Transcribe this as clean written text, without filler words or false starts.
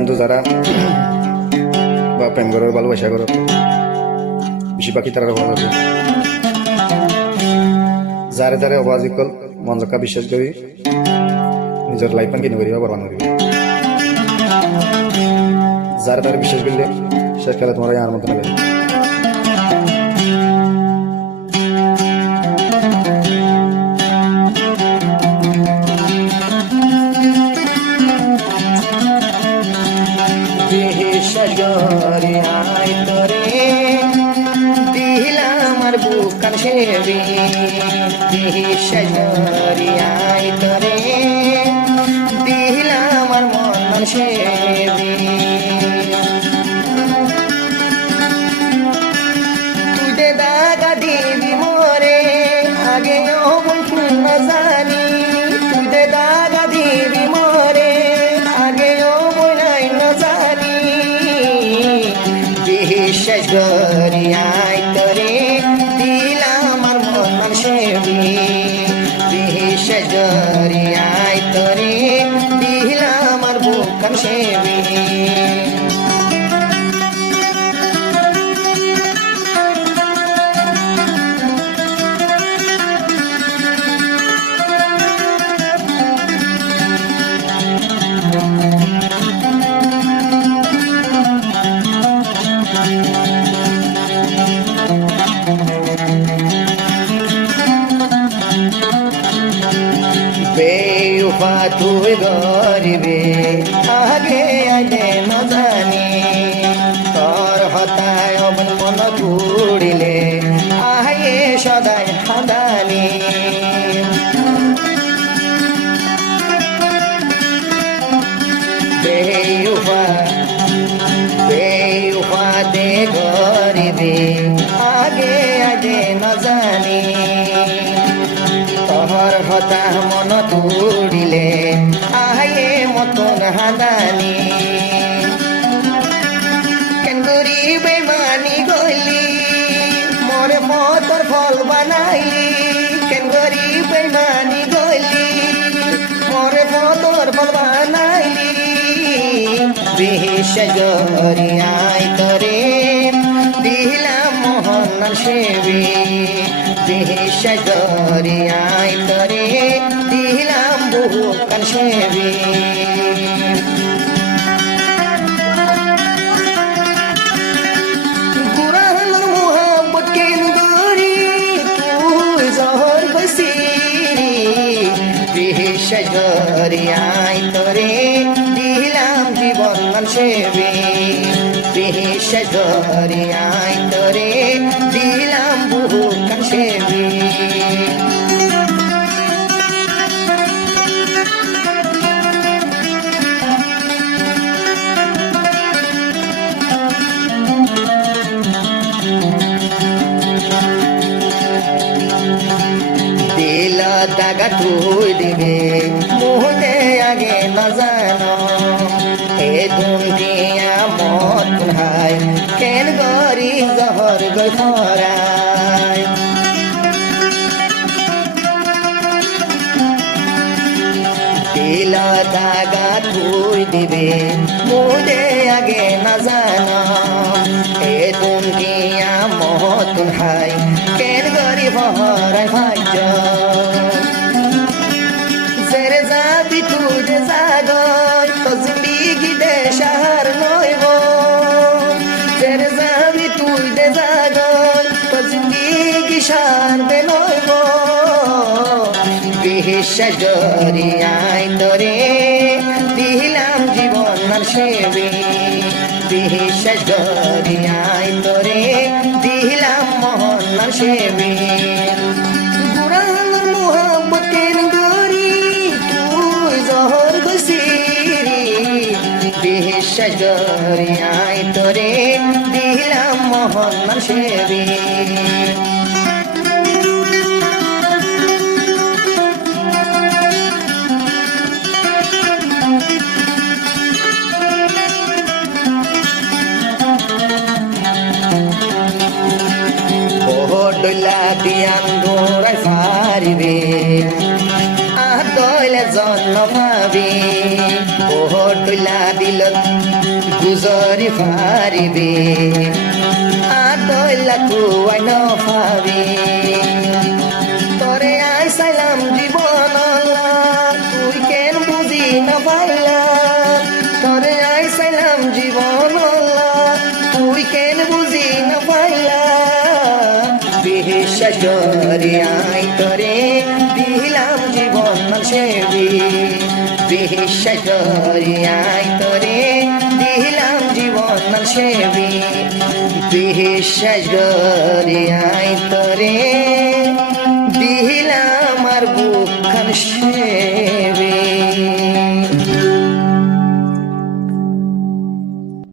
বন্ধু যারা বা প্রেম করো ভালোবাসা করো বেশি পাখি তারা হওয়া যাবে যারে যারে অবাজ কল মন জকা বিশ্বাস করি নিজের লাইফ কিনে করি বা বরবাদ করি যারে তারে বিশ্বাস করলে শেষ কালে তোমার আর মতো লাগে সাগরে আয় তোরে দিলাম আর বুকান সেবি সাগরে আয় তোরে দিলাম আর মন সেবি তুই দে দাগা দিবি মোরে আগে বন্ধু না জানি তুই দে দাগা দিবি মোরে আগে বই না জানি বিশ্বাস করি আয় তোরে দিলাম আর মন সেবি বিশ্বাস করি আয় তোরে দিলাম আর বুকান সেবি বেউফা তুই গরিবে আগে আগে ন জানি তোর হতায় অবন মন পুড়িলে আহে সদাই হাদানি বেউফা বেউফা দে গরিবে আগে আগে ন জানি তোর হতা মন তুড়িলে আহে মতন হাদানি কেন গরিবে মানি গলি মোর মতর ফল বানাইলি কেন গরিবে মানি গলি মোর মতর ফল বানাইলি বিশ্বাস করি আয় তোরে দিলাম মোহন সেবি বিশ্বাস করি আয় তোরে দিলাম বুকান সেবি কুরানোর মোহাম্মত কেন গরি তুই জহর বসিরি বিশ্বাস করি আয় তোরে দিলাম জীবন সেবি বিশ্বাস করি আয় তোরে দিলাম বুকান সেবি দিল দাগা তুই দিবে মুহূর্তে আগে না জানো এ দুনিয়া মত হায় কেন গরি জহর গই খরায় দিল দাগা তুই দিবে মুহূর্তে আগে না জানো এ দুনিয়া মত হায় কেন গরি ভরায় ভাগ্য জেরে যাবি তুই যে জাগয় তো জিন্দিগি দে শাহর নইব জেরে যাবি তুই যে জাগয় তো জিন্দিগি শাহর দে নইব বিশ্বাস করি আয় তোরে দিলাম জীবন আর সেবি বিশ্বাস করি আয় তোরে দিলাম মোহন আর সেবি গুরানোর মোহাম্মত কেন গরি তুই জহর বসিরি বিশ্বাস করি আয় তোরে দিলাম মোহন আর সেবি ডইলা দিয়ান গোড়ায় ফারিবে আর দইলে জন্ম ভাবি ও ডইলা দিল গুজরি পারিবে আর দইলা তুই ন পাবি তরে আই সাইলাম জীবন তুই কেন বুঝি না পাইলা তরে আই সাইলাম জীবন তুই কেন বুঝি না পাইলা বিশ্বাস করি আই তরে দিলাম জীবন সেবি বিশ্বাস করি আই তরে দিলাম জীবন সেবি বিশ্বাস করি আই তরে দিলাম আর বুক খান সেবি